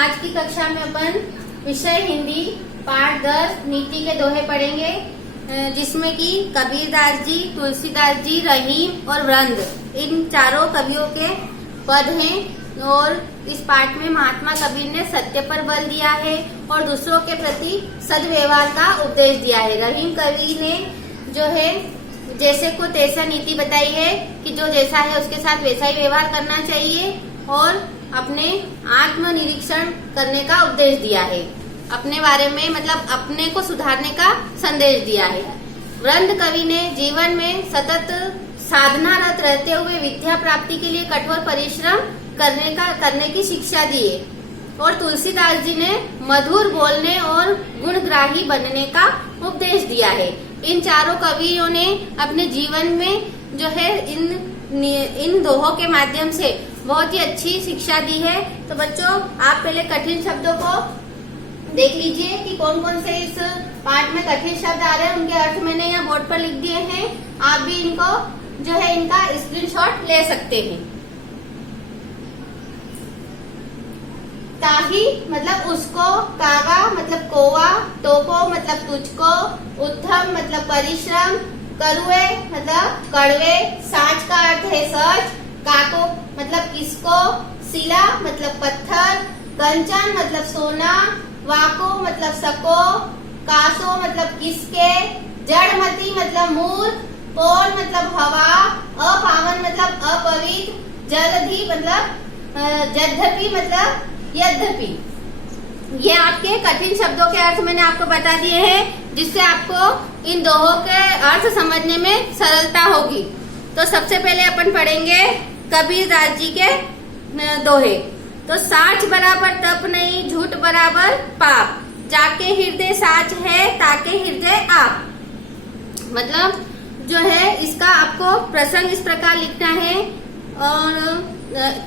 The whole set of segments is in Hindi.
आज की कक्षा में अपन विषय हिंदी पाठ 10 नीति के दोहे पढ़ेंगे, जिसमें कि कबीरदास जी, तुलसीदास जी, रहीम और वृंद इन चारों कवियों के पद हैं। और इस पाठ में महात्मा कबीर ने सत्य पर बल दिया है और दूसरों के प्रति सद्व्यवहार का उपदेश दिया है। रहीम कवि ने जो है जैसे को तैसा नीति बताई है कि जो जैसा है उसके साथ वैसा ही व्यवहार करना चाहिए और अपने आत्मनिरीक्षण करने का उपदेश दिया है। अपने बारे में मतलब अपने को सुधारने का संदेश दिया है। वृंद कवि ने जीवन में सतत साधनारत रहते हुए विद्या प्राप्ति के लिए कठोर परिश्रम करने की शिक्षा दी है। और तुलसीदास जी ने मधुर बोलने और गुणग्राही बनने का उपदेश दिया है। इन चारों कवियों ने अपने जीवन में जो है इन दोहों के माध्यम से बहुत ही अच्छी शिक्षा दी है। तो बच्चों, आप पहले कठिन शब्दों को देख लीजिए कि कौन कौन से इस पाठ में कठिन शब्द आ रहे हैं, उनके अर्थ मैंने यहाँ बोर्ड पर लिख दिए हैं। आप भी इनको जो है इनका स्क्रीनशॉट ले सकते हैं। ताही मतलब उसको, कागा मतलब कोवा, टोको मतलब तुझको, उत्तम मतलब परिश्रम, करुए मतलब कड़वे, साच का अर्थ है सच, काको मतलब किसको, शिला मतलब पत्थर, कंचन मतलब सोना, वाको मतलब सको, कासो मतलब किसके, जड़मती मतलब मूर्ख, पौन मतलब हवा, अपावन मतलब अपवित्र, जलधि मतलब यद्यपि मतलब यद्यपि। ये आपके कठिन शब्दों के अर्थ मैंने आपको बता दिए हैं, जिससे आपको इन दोहों के अर्थ समझने में सरलता होगी। तो सबसे पहले अपन पढ़ेंगे कबीरदास जी के दोहे। तो साच बराबर तप नहीं, झूठ बराबर पाप, जाके हृदय साच है ताके हृदय आप। मतलब जो है इसका आपको प्रसंग इस प्रकार लिखना है और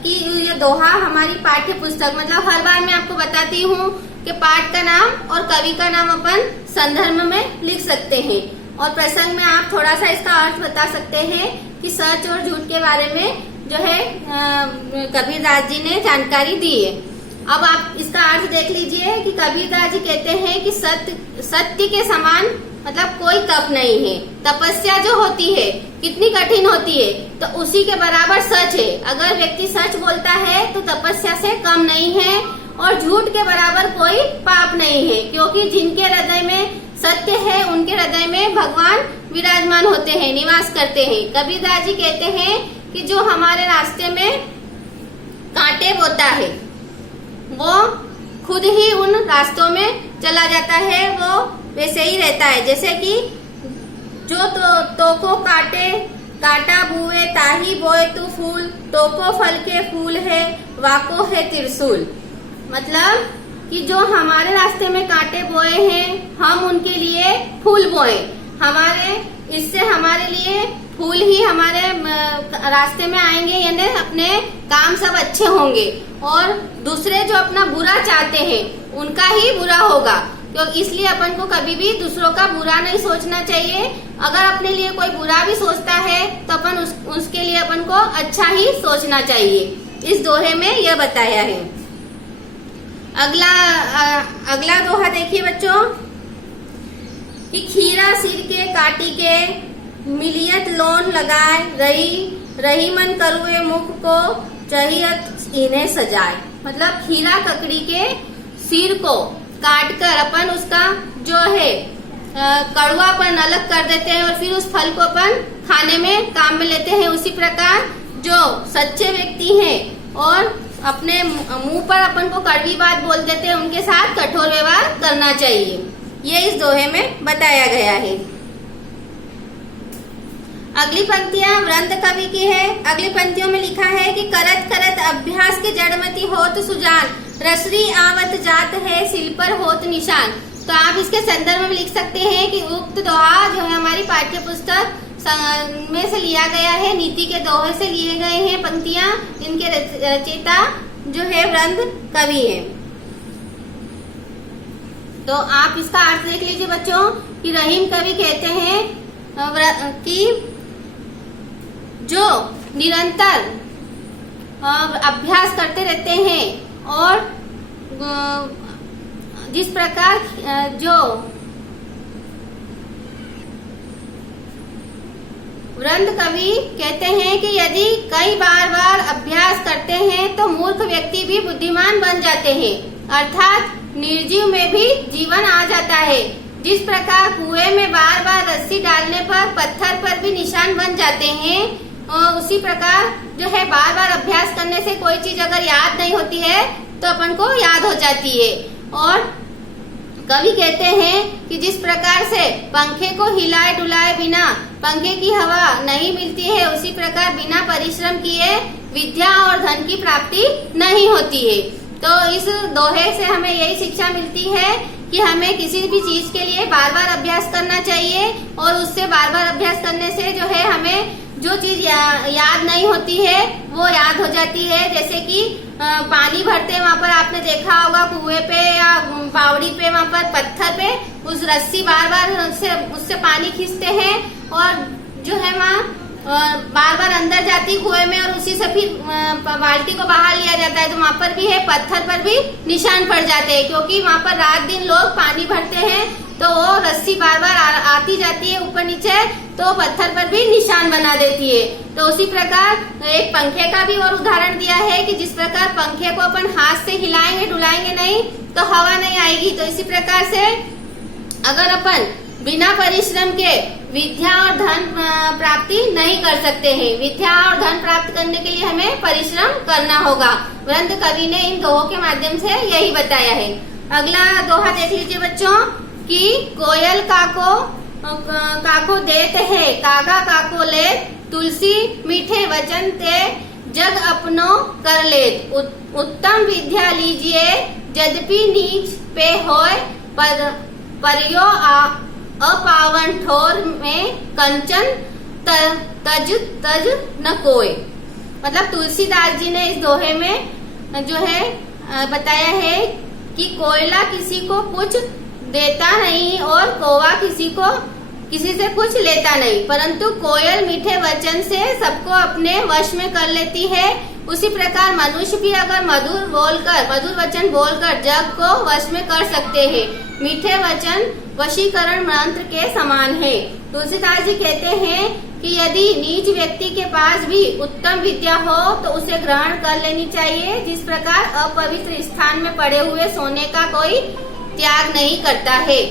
कि ये दोहा हमारी पाठ्य पुस्तक मतलब हर बार मैं आपको बताती हूँ कि पाठ का नाम और कवि का नाम अपन संदर्भ में लिख सकते हैं और प्रसंग में आप थोड़ा सा इसका अर्थ बता सकते हैं कि सच और झूठ के बारे में जो है कबीरदास जी ने जानकारी दी है। अब आप इसका अर्थ देख लीजिए कि कबीरदास जी कहते हैं कि सत्य के समान मतलब कोई तप नहीं है। तपस्या जो होती है कितनी कठिन होती है, तो उसी के बराबर सच है। अगर व्यक्ति सच बोलता है तो तपस्या से कम नहीं है और झूठ के बराबर कोई पाप नहीं है, क्योंकि जिनके हृदय में सत्य है उनके हृदय में भगवान विराजमान होते हैं, निवास करते हैं। कबीरदास जी कहते हैं कि जो हमारे रास्ते में कांटे बोता है वो खुद ही उन रास्तों में चला जाता है, वो वैसे ही रहता है। जैसे कि जो तो को काटे, काटा बुए ताही बोए तू फूल, टोको फल के फूल है, वाको है त्रिशूल। मतलब कि जो हमारे रास्ते में कांटे बोए हैं हम उनके लिए फूल बोए, इससे हमारे लिए फूल ही हमारे रास्ते में आएंगे, यानी अपने काम सब अच्छे होंगे। और दूसरे जो अपना बुरा चाहते हैं उनका ही बुरा होगा। तो इसलिए अपन को कभी भी दूसरों का बुरा नहीं सोचना चाहिए। अगर अपने लिए कोई बुरा भी सोचता है तो अपन उसके लिए अपन को अच्छा ही सोचना चाहिए। इस दोहे में यह बताया है। अगला दोहा देखिए बच्चों कि खीरा सिर के काटी के, मिलियत लोन लगाए, रही मन करुए मुख को, चाहियत इन्हें सजाए। मतलब खीरा ककड़ी के सिर को काट कर अपन उसका जो है कड़वापन अलग कर देते हैं और फिर उस फल को अपन खाने में काम में लेते हैं। उसी प्रकार जो सच्चे व्यक्ति हैं और अपने मुंह पर अपन को कड़वी बात बोल देते हैं, उनके साथ कठोर व्यवहार करना चाहिए। ये इस दोहे में बताया गया है। अगली पंक्तियां वृंद कवि की है। अगली पंक्तियों में लिखा है कि करत करत अभ्यास के जड़मती होत सुजान, रसरी आवत जात है सिल पर होत निशान। तो आप इसके संदर्भ में लिख सकते हैं कि उक्त दोहा जो है हमारी पाठ्य पुस्तक में से लिया गया है, नीति के दोहे से लिए गए हैं पंक्तियां। इनके रचयिता जो है वृंद कवि है। तो आप इसका अर्थ देख लीजिए बच्चों कि रहीम कवि कहते हैं कि जो निरंतर अभ्यास करते रहते हैं और जिस प्रकार जो वृंद कवि कहते हैं कि यदि कई बार अभ्यास करते हैं तो मूर्ख व्यक्ति भी बुद्धिमान बन जाते हैं, अर्थात निर्जीव में भी जीवन आ जाता है। जिस प्रकार कुएं में बार रस्सी डालने पर पत्थर पर भी निशान बन जाते हैं, और उसी प्रकार जो है बार अभ्यास करने से कोई चीज अगर याद नहीं होती है तो अपन को याद हो जाती है। और कवि कहते हैं कि जिस प्रकार से पंखे को हिलाए डुलाए बिना पंखे की हवा नहीं मिलती है, उसी प्रकार बिना परिश्रम किए विद्या और धन की प्राप्ति नहीं होती है। तो इस दोहे से हमें यही शिक्षा मिलती है कि हमें किसी भी चीज के लिए बार अभ्यास करना चाहिए, और उससे बार अभ्यास करने से जो है हमें जो चीज याद नहीं होती है वो याद हो जाती है। जैसे कि पानी भरते वहाँ पर आपने देखा होगा कुएं पे या बावड़ी पे, वहाँ पर पत्थर पे उस रस्सी बार उससे पानी खींचते हैं, और जो है वहाँ बार अंदर जाती कुएं में, और उसी से फिर बाल्टी को बाहर लिया जाता है। तो वहाँ पर भी है, पत्थर पर भी निशान पड़ जाते हैं, क्योंकि वहाँ पर रात दिन लोग पानी भरते हैं, तो वो रस्सी बार आती जाती है ऊपर नीचे, तो पत्थर पर भी निशान बना देती है। तो उसी प्रकार एक पंखे का भी और उदाहरण दिया है कि जिस प्रकार पंखे को अपन हाथ से हिलाएंगे डुलाएंगे नहीं तो हवा नहीं आएगी, तो इसी प्रकार से अगर अपन बिना परिश्रम के विद्या और धन प्राप्ति नहीं कर सकते हैं। विद्या और धन प्राप्त करने के लिए हमें परिश्रम करना होगा। वृंद कवि ने इन दोहों के माध्यम से यही बताया है। अगला दोहा देख लीजिए बच्चों कि कोयल काको देत है, कागा काको ले, तुलसी मीठे वचन ते जग अपनो कर लेत। उत्तम विद्या लीजिए यद्यपि नीच पे होय, परियो अपावन ठोर में कंचन तज न कोय। मतलब तुलसीदास जी ने इस दोहे में जो है बताया है कि कोयला किसी को कुछ देता नहीं और कौवा किसी से कुछ लेता नहीं, परंतु कोयल मीठे वचन से सबको अपने वश में कर लेती है। उसी प्रकार मनुष्य भी अगर मधुर वचन बोलकर जग को वश में कर सकते हैं। मीठे वचन वशीकरण मंत्र के समान है। तुलसीदास जी कहते हैं कि यदि नीच व्यक्ति के पास भी उत्तम विद्या हो तो उसे ग्रहण कर लेनी चाहिए। जिस प्रकार अपवित्र स्थान में पड़े हुए सोने का कोई त्याग नहीं करता है।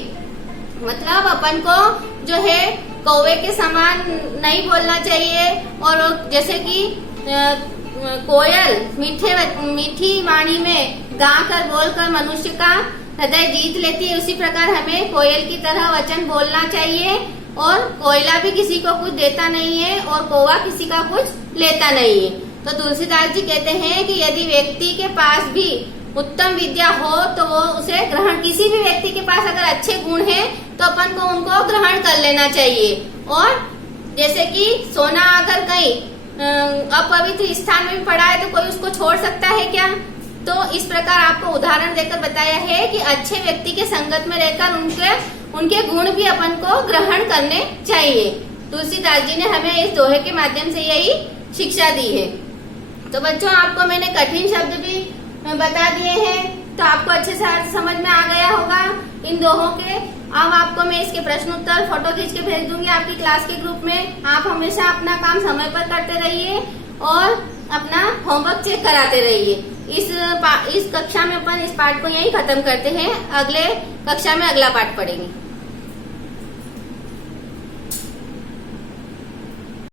मतलब अपन को जो है कौवे के समान नहीं बोलना चाहिए, और जैसे कि कोयल मीठी वाणी में गाकर बोलकर मनुष्य का हृदय जीत लेती है, उसी प्रकार हमें कोयल की तरह वचन बोलना चाहिए। और कोयला भी किसी को कुछ देता नहीं है और कौवा किसी का कुछ लेता नहीं है। तो तुलसीदास जी कहते हैं कि यदि व्यक्ति के पास भी उत्तम विद्या हो तो वो उसे ग्रहण, किसी भी व्यक्ति के पास अगर अच्छे गुण हैं तो अपन को उनको ग्रहण कर लेना चाहिए। और जैसे कि सोना अगर कहीं अपवित्र स्थान में पड़ा है तो कोई उसको छोड़ सकता है क्या? तो इस प्रकार आपको उदाहरण देकर बताया है कि अच्छे व्यक्ति के संगत में रहकर उनके गुण भी अपन को ग्रहण करने चाहिए। तुलसीदास जी ने हमें इस दोहे के माध्यम से यही शिक्षा दी है। तो बच्चों आपको मैंने कठिन शब्द भी बता दिए हैं, तो आपको अच्छे से समझ में आ गया होगा इन दोहों के। अब आपको मैं इसके प्रश्न उत्तर फोटो खींच के भेज दूंगी आपकी क्लास के ग्रुप में। आप हमेशा अपना काम समय पर करते रहिए और अपना होमवर्क चेक कराते रहिए। इस कक्षा में अपन इस पाठ को यहीं खत्म करते हैं। अगले कक्षा में अगला पाठ पढ़ेंगे।